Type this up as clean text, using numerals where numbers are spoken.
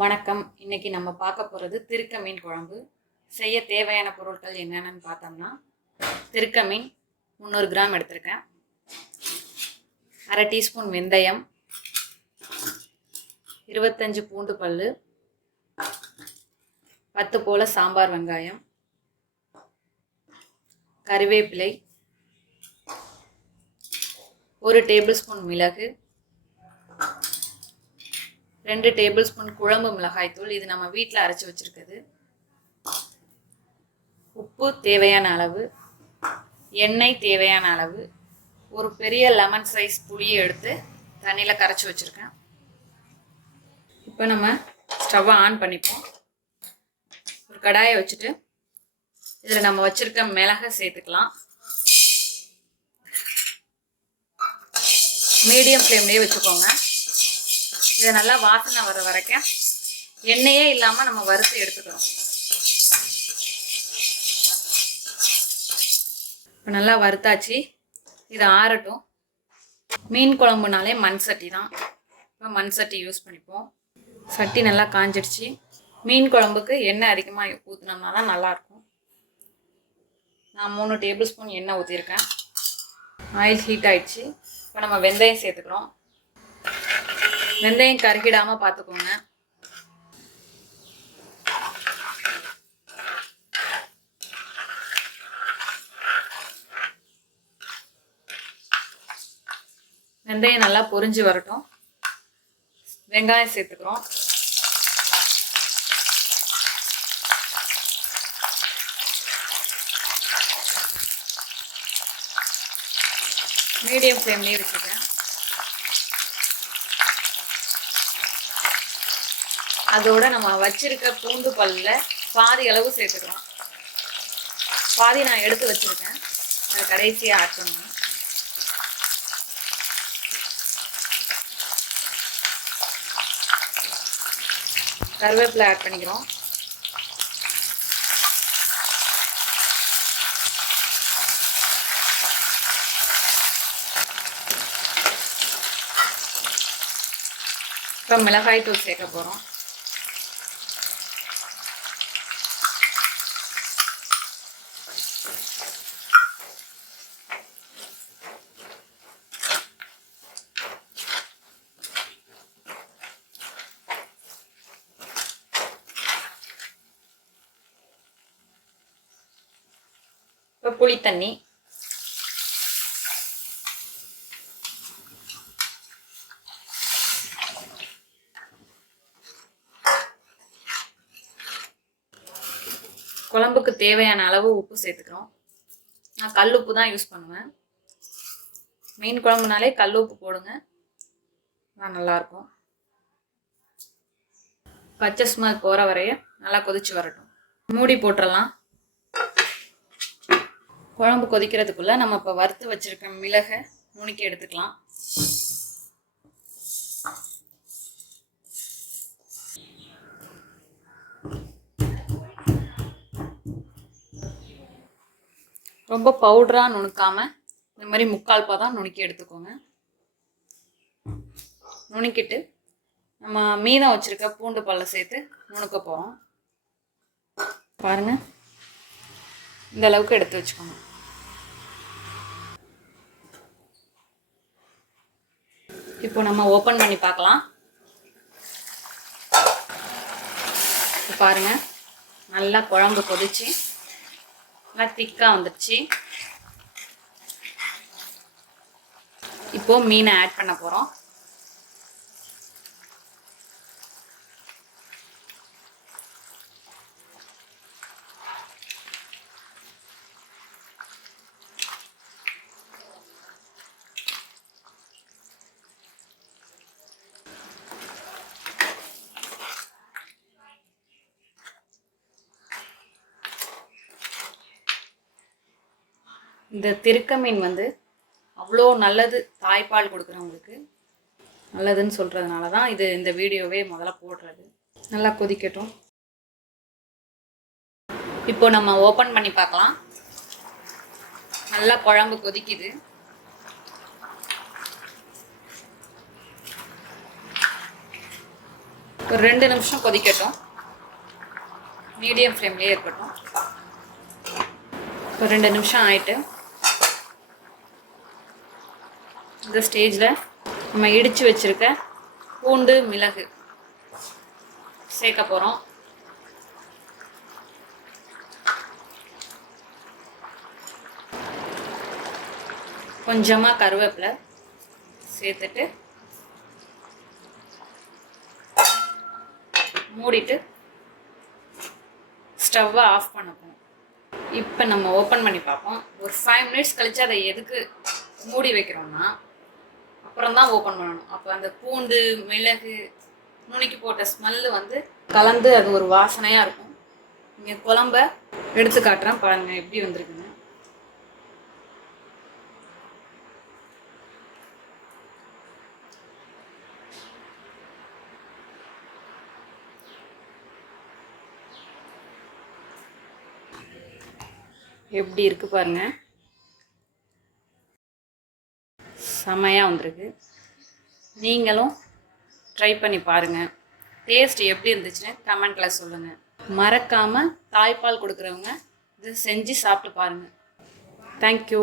வணக்கம். இன்னைக்கு நம்ம பார்க்க போகிறது திருக்க மீன் குழம்பு. செய்ய தேவையான பொருட்கள் என்னென்னு பார்த்தோம்னா, திருக்க மீன் 300 கிராம் எடுத்திருக்கேன், அரை டீஸ்பூன் வெந்தயம், 25 பூண்டு பல், 10 போல சாம்பார் வெங்காயம், கறிவேப்பிலை, 1 டேபிள் ஸ்பூன் மிளகு, 2 டேபிள் ஸ்பூன் குழம்பு மிளகாய் தூள், இது நம்ம வீட்டில் அரைச்சி வச்சிருக்குது, உப்பு தேவையான அளவு, எண்ணெய் தேவையான அளவு, ஒரு பெரிய லெமன் சைஸ் புளியை எடுத்து தண்ணியில் கரைச்சி வச்சுருக்கேன். இப்போ நம்ம ஸ்டவ்வை ஆன் பண்ணிப்போம். ஒரு கடாயை வச்சுட்டு இதில் நம்ம வச்சுருக்க மிளகை சேர்த்துக்கலாம். மீடியம் ஃப்ளேம்லேயே வச்சுக்கோங்க. இதை நல்லா வாசனை வர வரைக்கும் எண்ணெயே இல்லாமல் நம்ம வறுத்து எடுத்துக்கிறோம். இப்போ நல்லா வறுத்தாச்சு, இதை ஆறட்டும். மீன் குழம்புனாலே மண் சட்டி தான். இப்போ மண் சட்டி யூஸ் பண்ணிப்போம். சட்டி நல்லா காஞ்சிடுச்சு. மீன் குழம்புக்கு எண்ணெய் அதிகமாக ஊற்றினோம்னா தான் நல்லாயிருக்கும். நான் 3 டேபிள் ஸ்பூன் எண்ணெய் ஊற்றிருக்கேன். ஆயில் ஹீட் ஆயிடுச்சு. இப்போ நம்ம வெந்தயம் சேர்த்துக்கிறோம். வெந்தயம் கருகிடாமல் பார்த்துக்கோங்க. வெந்தயம் நல்லா பொரிஞ்சு வரட்டும். வெங்காயம் சேர்த்துக்கிறோம். மீடியம் ஃப்ளேம்லேயே வச்சுருக்கேன். அதோட நம்ம வச்சிருக்க பூண்டு பல்ல பாதி அளவு சேர்த்துக்கிறோம். பாதி நான் எடுத்து வச்சிருக்கேன், அதை கடைசியாக ஆட் பண்ணணும். கருவேப்பிலை ஆட் பண்ணிக்கிறோம். இப்போ மிளகாய் தூள் சேர்க்க போகிறோம். இப்போ புளி தண்ணி, குழம்புக்கு தேவையான அளவு உப்பு சேர்த்துக்கிறோம். நான் கல் உப்பு தான் யூஸ் பண்ணுவேன். மீன் குழம்புனாலே கல் உப்பு போடுங்க, நல்லாயிருக்கும். பச்சை ஸ்மெல் போகிற வரைய நல்லா கொதிச்சு வரட்டும். மூடி போட்டுடலாம். குழம்பு கொதிக்கிறதுக்குள்ள நம்ம இப்போ வறுத்து வச்சிருக்க மிளகை நுணுக்கி எடுத்துக்கலாம். ரொம்ப பவுடராக நுணுக்காம இந்த மாதிரி முக்கால் பாதான் நுணுக்கி எடுத்துக்கோங்க. நுணுக்கிட்டு நம்ம மீதம் வச்சிருக்க பூண்டு பல்ல சேர்த்து நுணுக்க போகிறோம். பாருங்க, இந்த அளவுக்கு எடுத்து வச்சுக்கோங்க. இப்போ நம்ம ஓப்பன் பண்ணி பார்க்கலாம். பாருங்க, நல்லா குழம்பு கொதிச்சு நல்லா திக்காக வந்துடுச்சு. இப்போ மீனை ஆட் பண்ண போகிறோம். இந்த திருக்க மீன் அவ்வளோ நல்லது, தாய்ப்பால் கொடுக்குறவங்களுக்கு நல்லதுன்னு சொல்கிறதுனால தான் இந்த வீடியோவே முதல்ல போடுறது. நல்லா கொதிக்கட்டும். இப்போ நம்ம ஓப்பன் பண்ணி பார்க்கலாம். நல்லா குழம்பு கொதிக்குது. ஒரு 2 நிமிஷம் கொதிக்கட்டும். மீடியம் ஃப்ளேம்லேயே இருக்கட்டும். ஒரு 2 நிமிஷம் ஆயிட்டு இந்த ஸ்டேஜில் நம்ம இடித்து வச்சுருக்க பூண்டு மிளகு சேர்க்க போகிறோம். கொஞ்சமாக கருவேப்பிலை சேர்த்துட்டு மூடிட்டு ஸ்டவ்வை ஆஃப் பண்ணப்போம். இப்போ நம்ம ஓப்பன் பண்ணி பார்ப்போம். ஒரு 5 மினிட்ஸ் கழித்து அதை எதுக்கு மூடி வைக்கிறோம்னா அப்புறம் தான் ஓப்பன் பண்ணணும். அப்போ அந்த பூண்டு மிளகு நுணுக்கி போட்ட ஸ்மெல்லு வந்து கலந்து அது ஒரு வாசனையாக இருக்கும். இங்கே குழம்ப எடுத்து காட்டுறேன் பாருங்கள் எப்படி வந்திருக்குன்னு. எப்படி இருக்கு பாருங்க, செமையாக வந்திருக்கு. நீங்களும் ட்ரை பண்ணி பாருங்கள். டேஸ்ட் எப்படி இருந்துச்சுன்னு கமெண்ட்டில் சொல்லுங்கள். மறக்காமல் தாய்ப்பால் கொடுக்குறவங்க இதை செஞ்சு சாப்பிட்டு பாருங்கள். தேங்க்யூ.